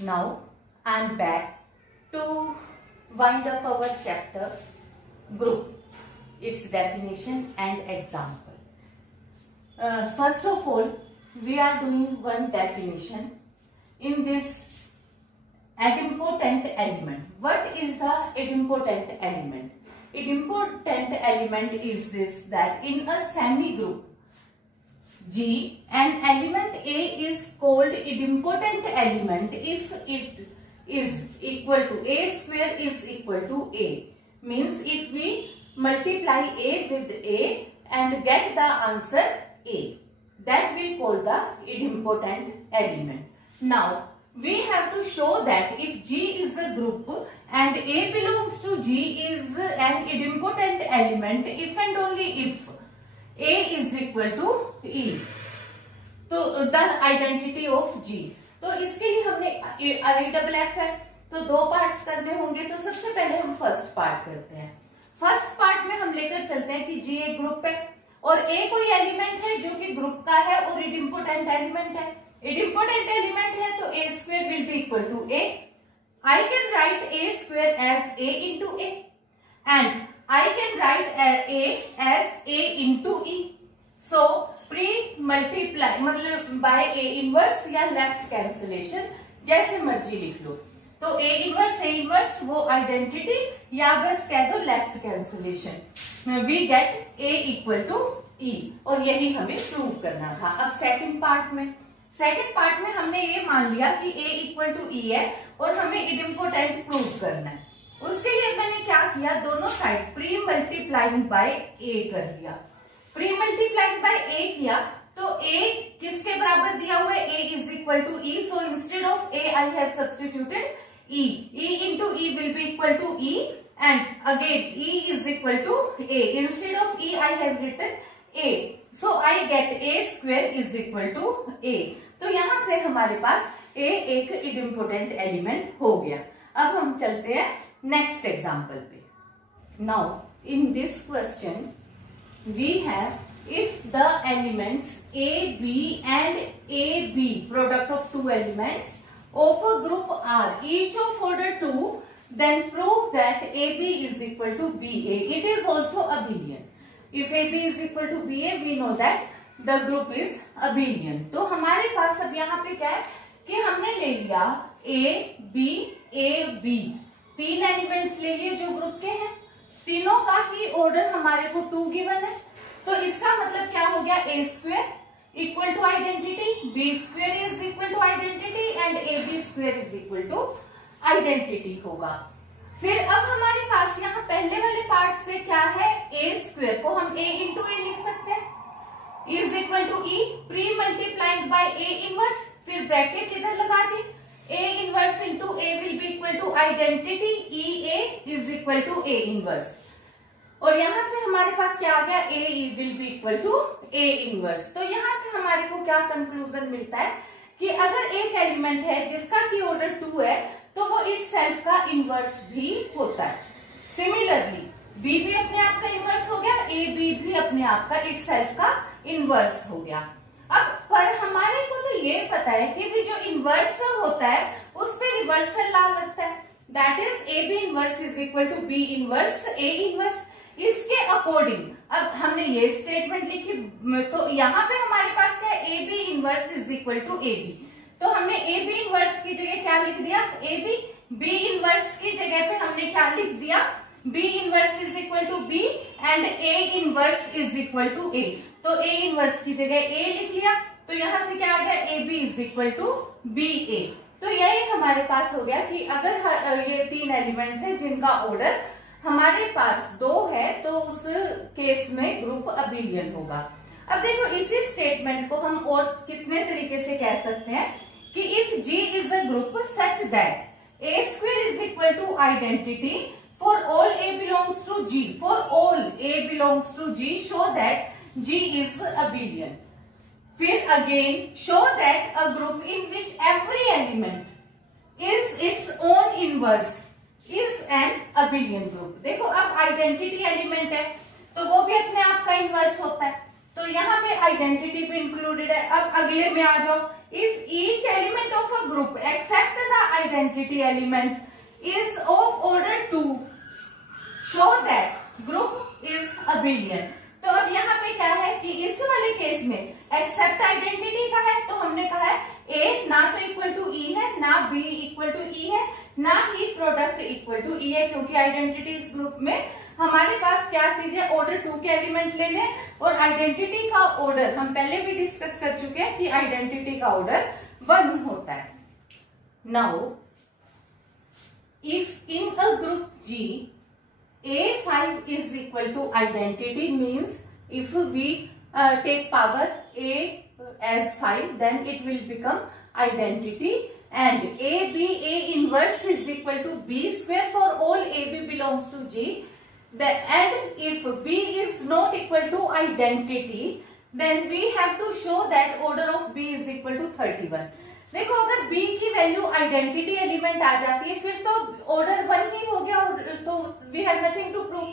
Now I am back to wind up our chapter group, its definition and example. First of all, we are doing one definition in this idempotent element. What is the idempotent element? Idempotent element is this, that in a semi-group G, an element A is called idempotent element if it is equal to A square is equal to A. Means if we multiply A with A and get the answer A, that we call the idempotent element. Now we have to show that if G is a group and A belongs to G is an idempotent element if and only if A is equal to E. तो the identity of जी, तो इसके लिए हमने IFF है तो दो parts करने होंगे। तो सबसे पहले हम फर्स्ट पार्ट करते हैं। फर्स्ट पार्ट में हम लेकर चलते हैं कि जी एक ग्रुप है और ए कोई एलिमेंट है जो कि ग्रुप का है और इडिम्पोटेंट एलिमेंट है। इडिम्पोटेंट एलिमेंट है तो A square will be equal to A. I can write A square as A into A and I can write A as A into E. So pre multiply मतलब by A inverse या left cancellation, जैसे मर्जी लिख लो। तो A inverse वो identity या बस कह दो left cancellation, we get A equal to E, और यही हमें प्रूव करना था। अब सेकंड पार्ट में हमने ये मान लिया कि ए इक्वल टू ई है और हमें इडिम्पोटेंट प्रूव करना है। उसके लिए मैंने क्या किया, दोनों साइड प्री मल्टीप्लाइंग बाय ए कर दिया। प्री मल्टीप्लाइड बाय ए किया तो ए किसके बराबर दिया हुआ है, A is equal to E. So instead of A I have substituted E. E into E will be equal to E and again E is equal to A. Instead of E I have written A, so I get A square is equal to A. तो यहां से हमारे पास ए एक इडिम्पोटेंट element हो गया। अब हम चलते हैं नेक्स्ट एग्जाम्पल पे। Now in this question we have if the elements A, B and AB, product of two elements of a group are each of order 2, then prove that AB is equal to BA. It is also abelian. If AB is equal to BA, we know that the group is abelian. तो हमारे पास अब यहाँ पे क्या है कि हमने ले लिया A, B, A, B, तीन एलिमेंट्स ले लिए जो ग्रुप के हैं। तीनों का ही ऑर्डर हमारे को 2 गिवन है, तो इसका मतलब क्या हो गया, A square equal to identity, B square is equal to identity and A B square is equal to identity होगा। फिर अब हमारे पास यहाँ पहले वाले पार्ट से क्या है, ए स्क्वायर को हम ए इंटू ए लिख सकते हैं is equal to E, pre multiplied by A inverse, फिर ब्रैकेट इधर लगा दी, A inverse into A will be equal to identity E A is equal to A inverse. और यहां से हमारे पास क्या आ गया, A will be equal to A inverse. तो यहां से हमारे को क्या कंक्लूजन मिलता है कि अगर एक एलिमेंट है जिसका की ऑर्डर 2 है तो वो इटसेल्फ का इनवर्स भी होता है। सिमिलरली बी भी अपने आप का इनवर्स हो गया, ए बी भी अपने आप का इटसेल्फ का इनवर्स हो गया। अब पर हमारे को तो ये पता है कि भी जो इनवर्स होता है उस पर रिवर्सल लॉ लगता है, that is A B inverse is equal to B inverse A inverse. इसके अकॉर्डिंग अब हमने ये स्टेटमेंट लिखी, तो यहाँ पे हमारे पास क्या है, A B inverse is equal to A B. तो हमने ए बी इनवर्स की जगह क्या लिख दिया, ए बी। बी इनवर्स की जगह पे हमने क्या लिख दिया, B inverse is equal to B and A inverse is equal to A. तो ए इनवर्स की जगह ए लिख लिया, तो यहां से क्या आ गया, A B is equal to B A. तो यही हमारे पास हो गया कि अगर ये तीन एलिमेंट्स हैं जिनका ऑर्डर हमारे पास 2 है तो उस केस में ग्रुप अबिलियन होगा। अब देखो इसी स्टेटमेंट को हम और कितने तरीके से कह सकते हैं कि if G is a group such that A square is equal to identity for all A belongs to G, for all A belongs to G, show that G is abelian. फिर again show that a group in which every element is its own inverse is an abelian group. देखो अब identity element है तो वो भी अपने आप का इनवर्स होता है, तो यहाँ पे आइडेंटिटी भी इंक्लूडेड है। अब अगले में आ जाओ, if each element of a group except the identity element is of order 2, show that group is abelian. तो अब यहाँ पे क्या है कि इस वाले केस में एक्सेप्ट आइडेंटिटी का है, तो हमने कहा है ए ना तो इक्वल टू ई है, ना बी इक्वल टू ई है, ना ही प्रोडक्ट इक्वल टू ई है, क्योंकि आइडेंटिटीज ग्रुप में हमारे पास क्या चीज है, ऑर्डर 2 के एलिमेंट लेने, और आइडेंटिटी का ऑर्डर हम पहले भी डिस्कस कर चुके हैं कि आइडेंटिटी का ऑर्डर 1 होता है. Now if in a group G A5 is equal to identity, means if we take power A as 5, then it will become identity, and AB A inverse is equal to B square for all AB belongs to G. And if B is not equal to identity, then we have to show that order of B is equal to 31. देखो अगर B की value identity element आ जाती है फिर तो order 1 ही हो गया, तो we have nothing to prove.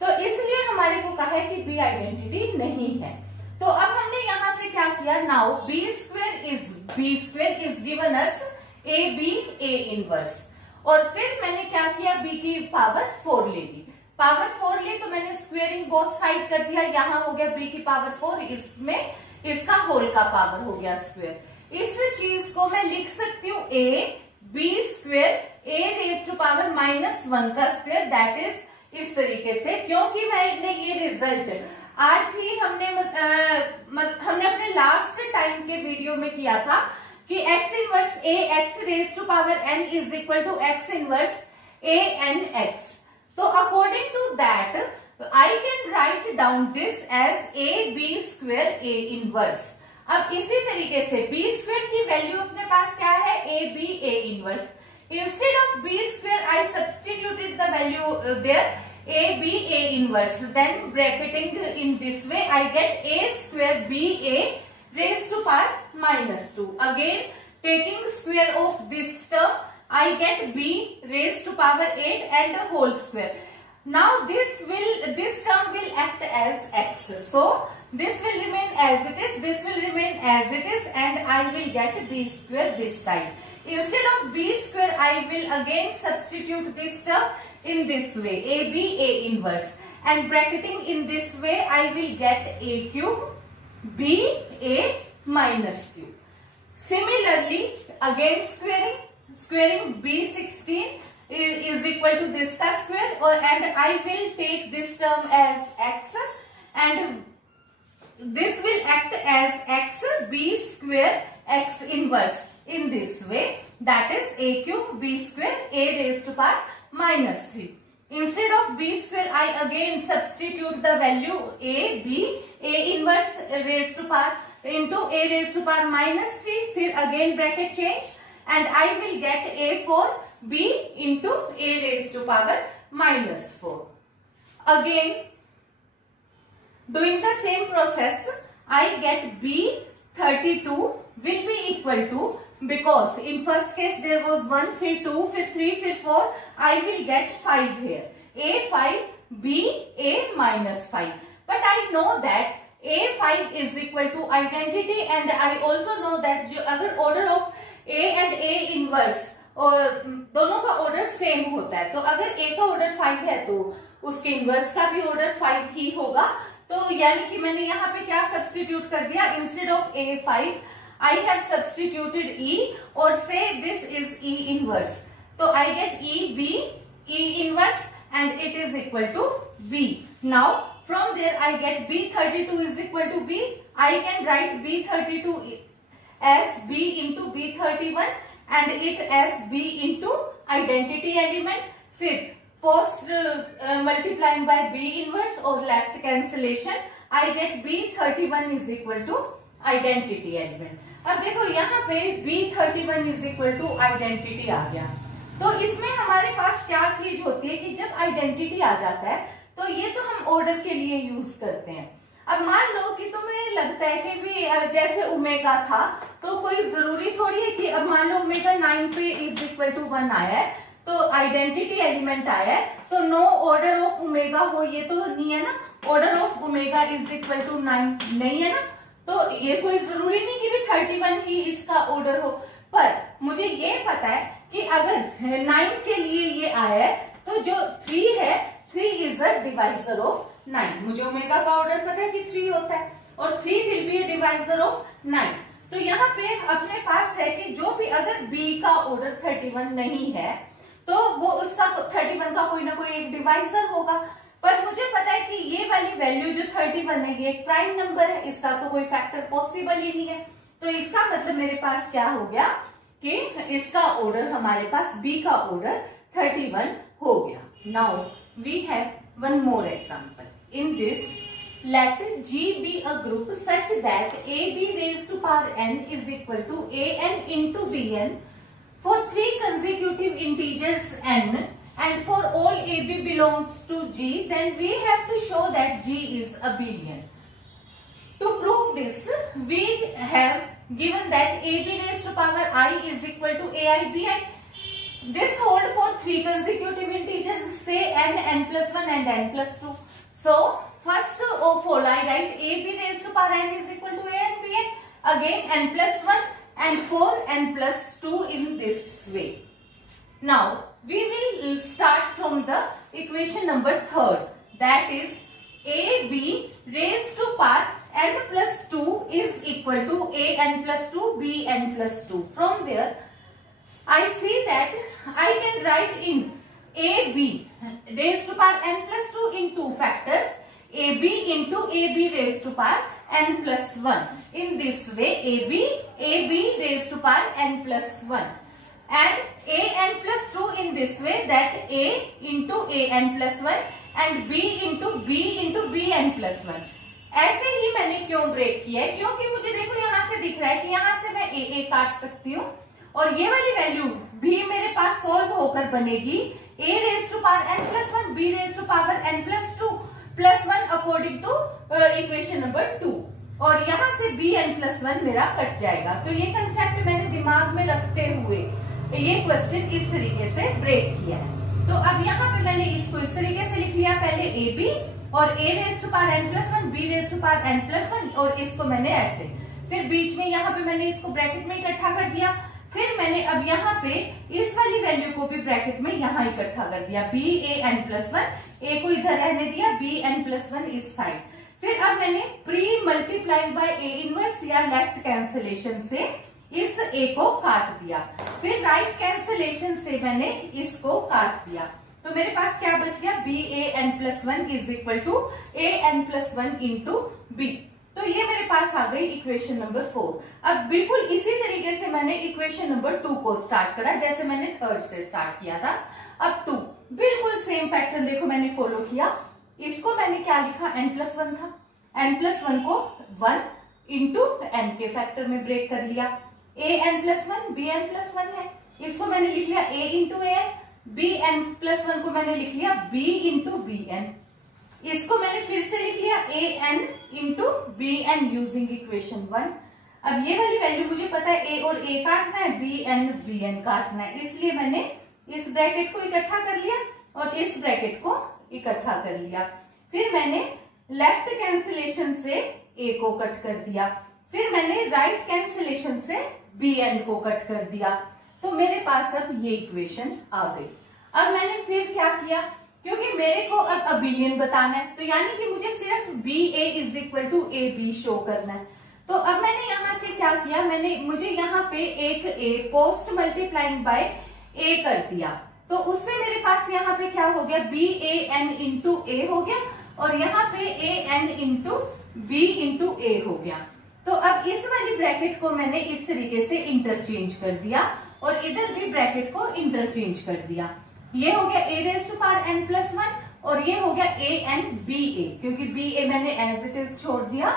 तो इसलिए हमारे को कहा है कि B आइडेंटिटी नहीं है. तो अब हमने यहां से क्या किया, now B square is given us AB A inverse, और फिर मैंने क्या किया, B की पावर 4 ले ली. पावर 4 ली तो मैंने स्क्वेयरिंग बोथ साइड कर दिया, यहाँ हो गया B की पावर 4, इसमें इसका होल का पावर हो गया स्क्वेयर. इस चीज को मैं लिख सकती हूँ A B square A raise to power -1 का स्क्वेयर, दैट इज इस तरीके से, क्योंकि मैंने ये रिजल्ट आज ही हमने अपने लास्ट टाइम के वीडियो में किया था कि x inverse A x raise to power n is equal to x inverse A n x. तो according to that I can write down this as A B square A inverse. अब इसी तरीके से B square की value अपने पास क्या है, A B A inverse. Instead of B square I substituted the value there A B A inverse, then bracketing in this way I get A square B A raise to power -2. Again taking square of this term I get B raise to power 8 and whole square. Now this term will act as x. So this will remain as it is, this will remain as it is, and I will get B square this side. Instead of B square, I will again substitute this term in this way, AB A inverse, and bracketing in this way, I will get A cube B A minus Q. Similarly, again squaring B16 is equal to this का square, and I will take this term as x, and this will act as x B square x inverse in this way, that is A cube B square A raised to power -3. Instead of B square, I again substitute the value A B A inverse raised to power into A raised to power -3, फिर again bracket change, and I will get A4 B into A raised to power -4. Again, doing the same process, I get B32 will be equal to, because in first case there was 1, फिर 2, फिर 3, फिर 4, I will get 5 here. A5 B A -5. But I know that A5 is equal to identity, and I also know that अगर order of A and A inverse और दोनों का order same होता है, तो अगर A का ऑर्डर 5 है तो उसके इनवर्स का भी ऑर्डर 5 ही होगा. तो यानी कि मैंने यहाँ पे क्या सब्स्टिट्यूट कर दिया, instead of A5 I have substituted E, और से दिस इज E इनवर्स, तो I get E B E inverse and it is equal to B. Now from there I get B32 is equal to B. I can write B32 as B into B31 and it as B into identity element. फिर post multiplying by B inverse और left cancellation, I get B31 is equal to identity element. अब देखो यहाँ पे B31 is equal to identity आ गया, तो इसमें हमारे पास क्या चीज होती है कि जब identity आ जाता है तो ये तो हम order के लिए यूज करते हैं. अब मान लो कि तुम्हें लगता है कि भी जैसे ओमेगा था, तो कोई जरूरी थोड़ी है कि अब मान लो ओमेगा 9 पे इज इक्वल टू 1 आया है, तो आइडेंटिटी एलिमेंट आया है, तो नो ऑर्डर ऑफ ओमेगा हो, ये तो नहीं है ना. Order of omega is equal to 9 नहीं है ना, तो ये कोई जरूरी नहीं कि भी 31 ही इसका ऑर्डर हो. पर मुझे ये पता है कि अगर 9 के लिए ये आया है तो जो 3 है 3 इज अ डिवाइजर ऑफ 9। मुझे ओमेगा का ऑर्डर पता है कि 3 होता है और 3 will be a divisor of 9। तो यहाँ पे अपने पास है कि जो भी अगर b का ऑर्डर 31 नहीं है तो वो उसका 31 का कोई ना कोई एक डिवाइजर होगा। पर मुझे पता है कि ये वाली वैल्यू जो 31 है ये एक प्राइम नंबर है, इसका तो कोई फैक्टर पॉसिबल ही नहीं है। तो इसका मतलब मेरे पास क्या हो गया कि इसका ऑर्डर हमारे पास b का ऑर्डर 31 हो गया। Now we have one more example. In this let G be a group such that AB raised to power n is equal to AN into BN for 3 consecutive integers n and for all AB belongs to G, then we have to show that G is a billion. To prove this, we have given that AB raised to power I is equal to AI BI. This hold for 3 consecutive integers, say n, n plus 1 and n plus 2. So, first of all, I write AB raised to power n is equal to a and b n. Again, n plus 1 and 4 n plus 2 in this way. Now, we will start from the equation number 3rd. That is, AB raised to power n plus 2 is equal to a n plus 2 b n plus 2. From there, I see that I can write in AB raised to power n plus 2 in 2 factors. AB into AB raised to power n plus 1. In this way, AB raised to power n plus 1. And an plus 2 in this way, that A into an plus 1 and B into bn plus 1. ऐसे ही मैंने क्यों break किया है? क्योंकि मुझे देखो यहाँ से दिख रहा है कि यहाँ से मैं a काट सकती हूँ और ये वाली वैल्यू भी मेरे पास सोल्व होकर बनेगी a raised to power n plus 1, b raised to power n plus 2 plus 1 according to equation number 2 और यहाँ से bn plus 1 मेरा कट जाएगा। तो ये कंसेप्ट मैंने दिमाग में रखते हुए ये क्वेश्चन इस तरीके से ब्रेक किया है। तो अब यहाँ पे मैंने इसको इस तरीके से लिख लिया, पहले AB और a raise to power n plus 1, b raise to power n plus 1 और इसको मैंने ऐसे, फिर बीच में यहाँ पे मैंने इसको ब्रैकेट में इकट्ठा कर दिया, फिर मैंने अब यहाँ पे इस वाली वैल्यू को भी ब्रैकेट में यहाँ इकट्ठा कर दिया, b a n plus 1, a को इधर रहने दिया, b n प्लस 1 इस साइड। फिर अब मैंने pre multiplied bye a inverse या लेफ्ट कैंसिलेशन से इस a को काट दिया, फिर राइट कैंसिलेशन से मैंने इसको काट दिया, तो मेरे पास क्या बच गया, b a n plus 1 is equal to a n plus 1 into b। तो ये मेरे पास आ गई इक्वेशन नंबर 4। अब बिल्कुल इसी तरीके से मैंने इक्वेशन नंबर 2 को स्टार्ट करा जैसे मैंने थर्ड से स्टार्ट किया था। अब 2 बिल्कुल सेम पैटर्न देखो मैंने फॉलो किया, इसको मैंने क्या लिखा, n प्लस 1 था, n प्लस 1 को 1 इंटू n के फैक्टर में ब्रेक कर लिया, a n plus 1 b n plus 1 है, इसको मैंने लिख लिया a into a n, b n plus 1 को मैंने लिख लिया b इंटू b n, इसको मैंने फिर से लिख लिया a n into b n using equation 1। अब ये वाली वैल्यू मुझे पता है a और a काटना है, b n काटना है, इसलिए मैंने इस ब्रैकेट को इकट्ठा कर लिया और इस ब्रैकेट को इकट्ठा कर लिया, फिर मैंने लेफ्ट कैंसिलेशन से a को कट कर दिया, फिर मैंने राइट कैंसिलेशन से bn को कट कर दिया, तो मेरे पास अब ये इक्वेशन आ गई। अब मैंने फिर क्या किया, क्योंकि मेरे को अब अबिलियन बताना है, तो यानी कि मुझे सिर्फ B A is equal to A B show करना है। तो अब मैंने यहाँ से क्या किया, मुझे यहाँ पे एक ए पोस्ट मल्टीप्लाइंग बाय ए कर दिया, तो उससे मेरे पास यहाँ पे क्या हो गया, बी ए एन इंटू ए हो गया और यहाँ पे A N into B into ए हो गया। तो अब इस वाली ब्रैकेट को मैंने इस तरीके से इंटरचेंज कर दिया और इधर भी ब्रैकेट को इंटरचेंज कर दिया, ये हो गया a raise to power n plus 1 और ये हो गया a n b a, क्योंकि b a मैंने एज इट इज छोड़ दिया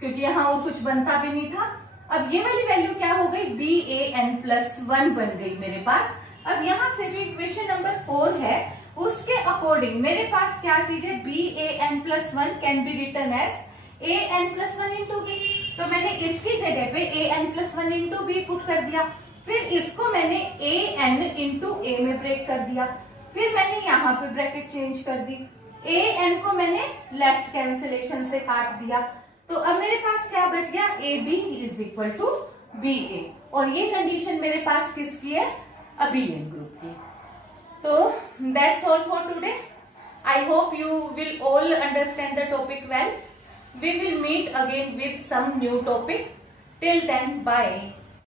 क्योंकि यहाँ और कुछ बनता भी नहीं था। अब ये वाली वैल्यू क्या हो गई, b a n प्लस 1 बन गई मेरे पास। अब यहाँ से जो इक्वेशन नंबर 4 है उसके अकॉर्डिंग मेरे पास क्या चीज है, b a n plus 1 can be written as a n plus 1 into b, तो मैंने इसकी जगह पे a n plus 1 into b put कर दिया, फिर इसको मैंने a n इंटू a में ब्रेक कर दिया, फिर मैंने यहाँ पे ब्रैकेट चेंज कर दी, a n को मैंने लेफ्ट कैंसिलेशन से काट दिया, तो अब मेरे पास क्या बच गया, a b is equal to b a और ये कंडीशन मेरे पास किसकी है, अबेलियन ग्रुप की। तो that's all for today. I hope you will all understand the topic well. We will meet again with some new topic. Till then, bye.